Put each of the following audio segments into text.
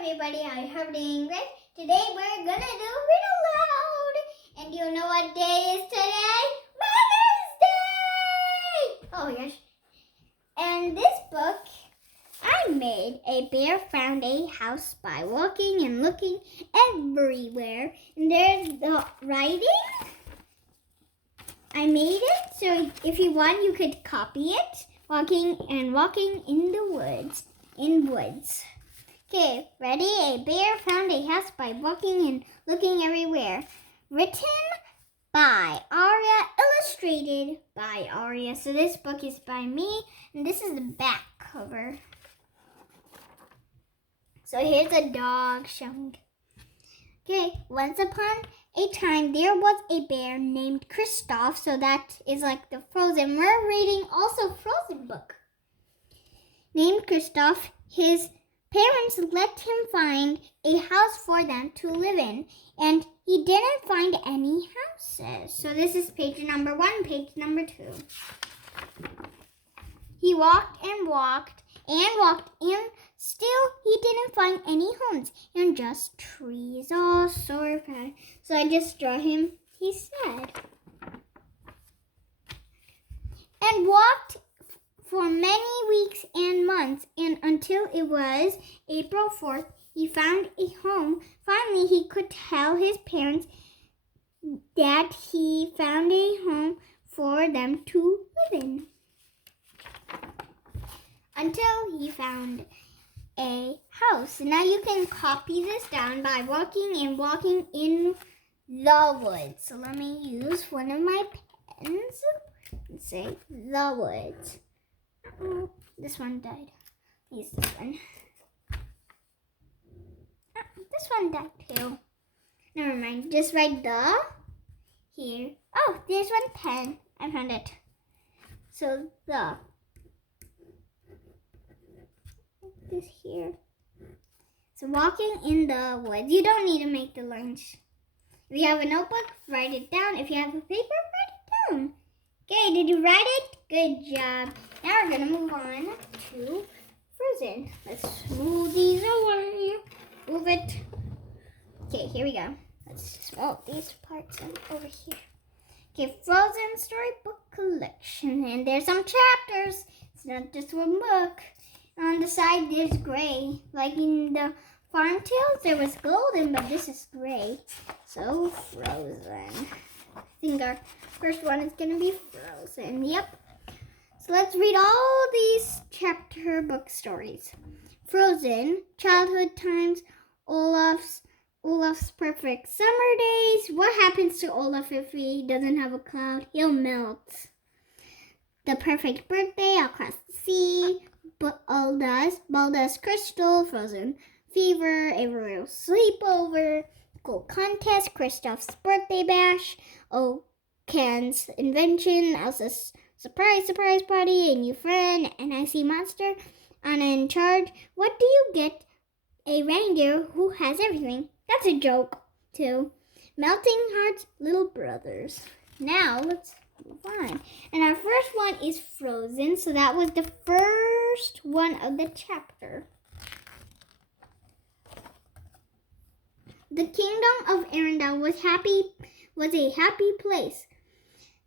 everybody, I hope you're doing great. Today we're gonna do Read Aloud. And you know what day is today? Mother's Day! Oh yes. And this book I made, a bear found a house by walking and looking everywhere. And there's the writing. I made it so if you want you could copy it. Walking in the woods. Okay, ready? A bear found a house by walking and looking everywhere. Written by Aria, illustrated by Aria. So this book is by me, and this is the back cover. So here's a dog showing. Okay, once upon a time, there was a bear named Kristoff. So that is like the Frozen. We're reading also Frozen book. Named Kristoff, his parents let him find a house for them to live in, and he didn't find any houses. So this is page number 1, page number 2. He walked and walked and still he didn't find any homes and just trees. Oh, so bad. So I just draw him, he said. And walked for many weeks and months, and until it was April 4th, he found a home. Finally, he could tell his parents that he found a home for them to live in. Until he found a house. Now you can copy this down by walking in the woods. So let me use one of my pens and say the woods. Oh, this one died. Use this one. Oh, this one died too. Never mind. Just write the here. Oh, there's one pen. I found it. So the. This here. So walking in the woods. You don't need to make the lines. If you have a notebook, write it down. If you have a paper, write it down. Okay, did you write it? Good job. Now we're gonna move on to Frozen. Let's move these away. Move it. Okay, here we go. Let's just move these parts over here. Okay, Frozen Storybook Collection. And there's some chapters. It's not just one book. On the side, there's gray. Like in the Farm Tales, there was golden, but this is gray. So, Frozen. I think our first one is going to be Frozen. Yep. So let's read all these chapter book stories. Frozen, childhood times, Olaf's perfect summer days. What happens to Olaf if he doesn't have a cloud? He'll melt. The perfect birthday across the sea. Balda's crystal, Frozen fever, a royal sleepover, cool contest, Kristoff's birthday bash, Can's invention, Elsa's surprise party, a new friend, an icy monster, Anna in charge. What do you get? A reindeer who has everything. That's a joke, too. Melting hearts, little brothers. Now, let's move on. And our first one is Frozen, so that was the first one of the chapter. The kingdom of Arendelle was a happy place.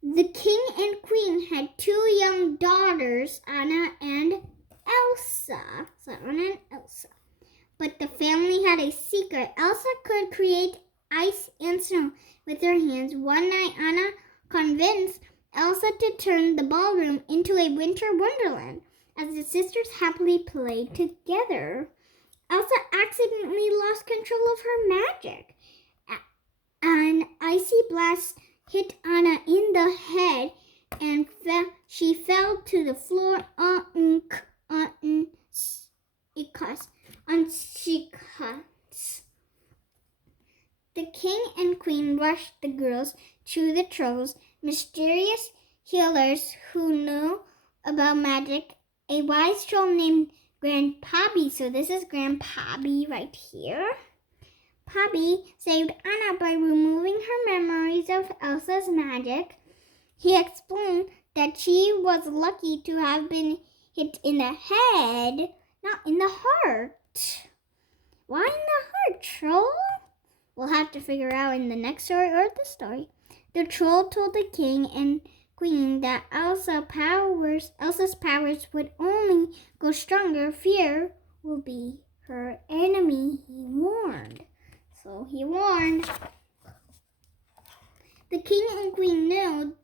The king and queen had 2 young daughters, Anna and Elsa. So Anna and Elsa. But the family had a secret. Elsa could create ice and snow with her hands. One night, Anna convinced Elsa to turn the ballroom into a winter wonderland as the sisters happily played together. Elsa accidentally lost control of her magic. An icy blast hit Anna in the head and she fell to the floor unconscious. The king and queen rushed the girls to the trolls, mysterious healers who knew about magic. A wise troll named Grandpappy. So this is Grandpappy right here. Pappy saved Anna by removing her memories of Elsa's magic. He explained that she was lucky to have been hit in the head, not in the heart. Why in the heart, troll? We'll have to figure out in the next story or the story. The troll told the king and queen that Elsa's powers would only go stronger. Fear will be her enemy, he warned. So he warned. The king and queen knew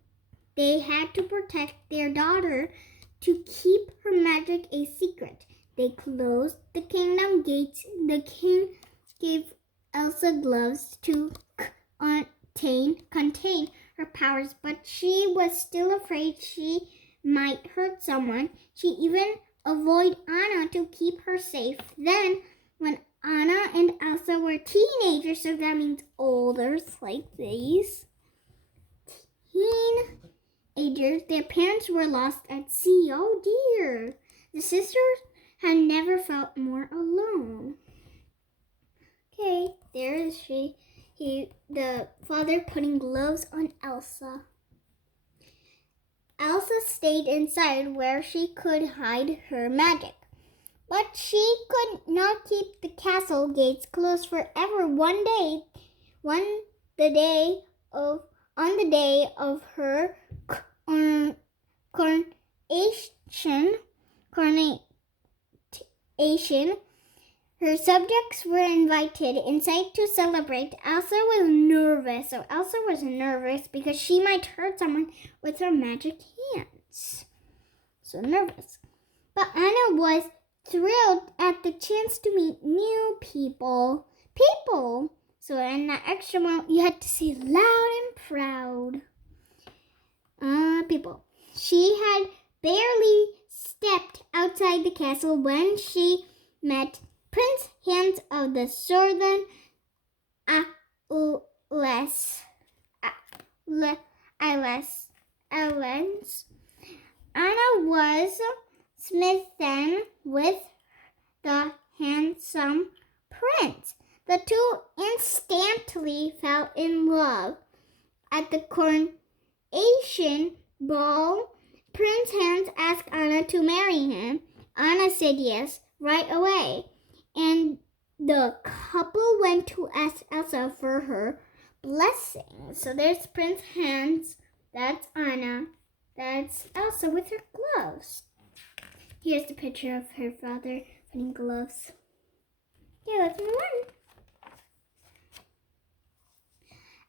they had to protect their daughter to keep her magic a secret. They closed the kingdom gates. The king gave Elsa gloves to contain her powers, but she was still afraid she might hurt someone. She even avoided Anna to keep her safe. Then, when Anna and Elsa were teenagers, so that means older, like these teenagers, their parents were lost at sea. Oh dear! The sisters had never felt more alone. Okay, there is she. The father putting gloves on Elsa. Elsa stayed inside where she could hide her magic. But she could not keep the castle gates closed forever. On the day of her coronation, her subjects were invited inside to celebrate. Elsa was nervous because she might hurt someone with her magic hands. So nervous. But Anna was thrilled at the chance to meet new people. So in that extra moment, you had to say loud and proud. People. She had barely stepped outside the castle when she met Prince Hans of the Southern Islands. Anna was smitten with the handsome prince. The two instantly fell in love. At the coronation ball, Prince Hans asked Anna to marry him. Anna said yes right away, and the couple went to ask Elsa for her blessing. So there's Prince Hans, that's Anna, that's Elsa with her gloves. Here's the picture of her father putting gloves. Yeah, let's move on.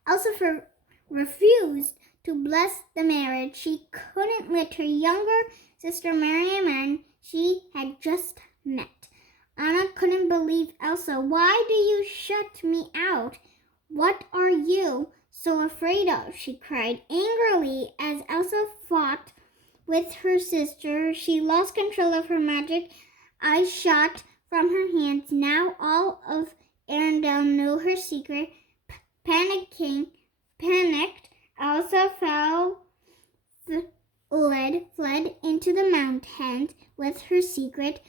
Elsa refused to bless the marriage. She couldn't let her younger sister marry a man she had just met. Anna couldn't believe Elsa. Why do you shut me out? What are you so afraid of? She cried angrily as Elsa fought with her sister. She lost control of her magic. Eyes shot from her hands. Now all of Arendelle knew her secret. Panicked, Elsa fled into the mountains with her secret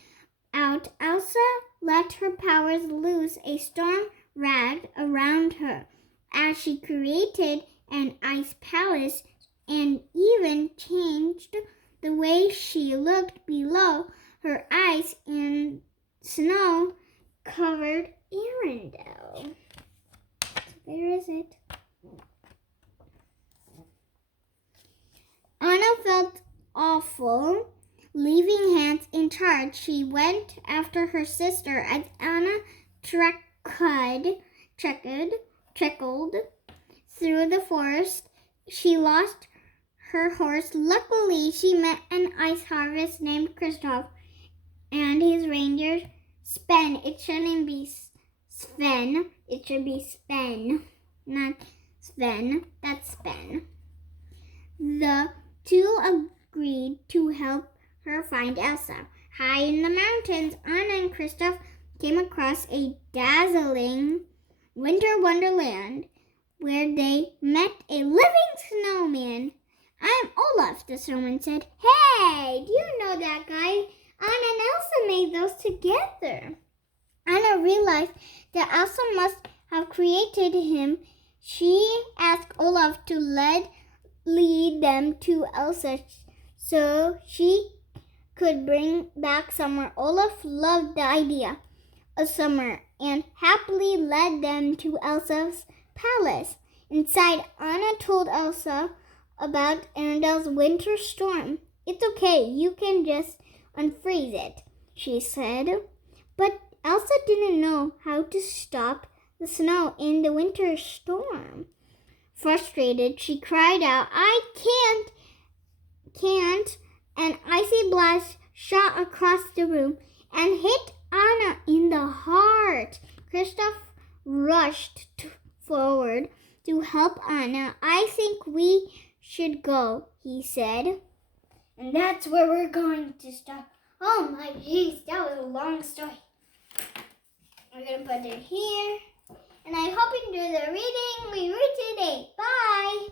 out. Elsa let her powers loose. A storm raged around her as she created an ice palace and even changed the way she looked. Below her ice and snow covered Arendelle. There is it. Anna felt awful, leaving Hans in charge. She went after her sister as Anna trickled through the forest. She lost her horse. Luckily, she met an ice harvest named Kristoff and his reindeer Sven. It shouldn't be Sven. It should be Sven, not Sven. That's Sven. The two agreed to help her find Elsa. High in the mountains, Anna and Kristoff came across a dazzling winter wonderland where they met a living snowman. I'm Olaf, the snowman said. Hey, do you know that guy? Anna and Elsa made those together. Anna realized that Elsa must have created him. She asked Olaf to lead them to Elsa so she could bring back summer. Olaf loved the idea of summer and happily led them to Elsa's palace. Inside, Anna told Elsa about Arendelle's winter storm. It's okay, you can just unfreeze it, she said. But Elsa didn't know how to stop the snow in the winter storm. Frustrated, she cried out, I can't. An icy blast shot across the room and hit Anna in the heart. Kristoff rushed forward to help Anna. I think we should go, he said. And that's where we're going to stop. Oh my jeez, that was a long story. We're going to put it here. And I hope you enjoyed the reading we read today. Bye!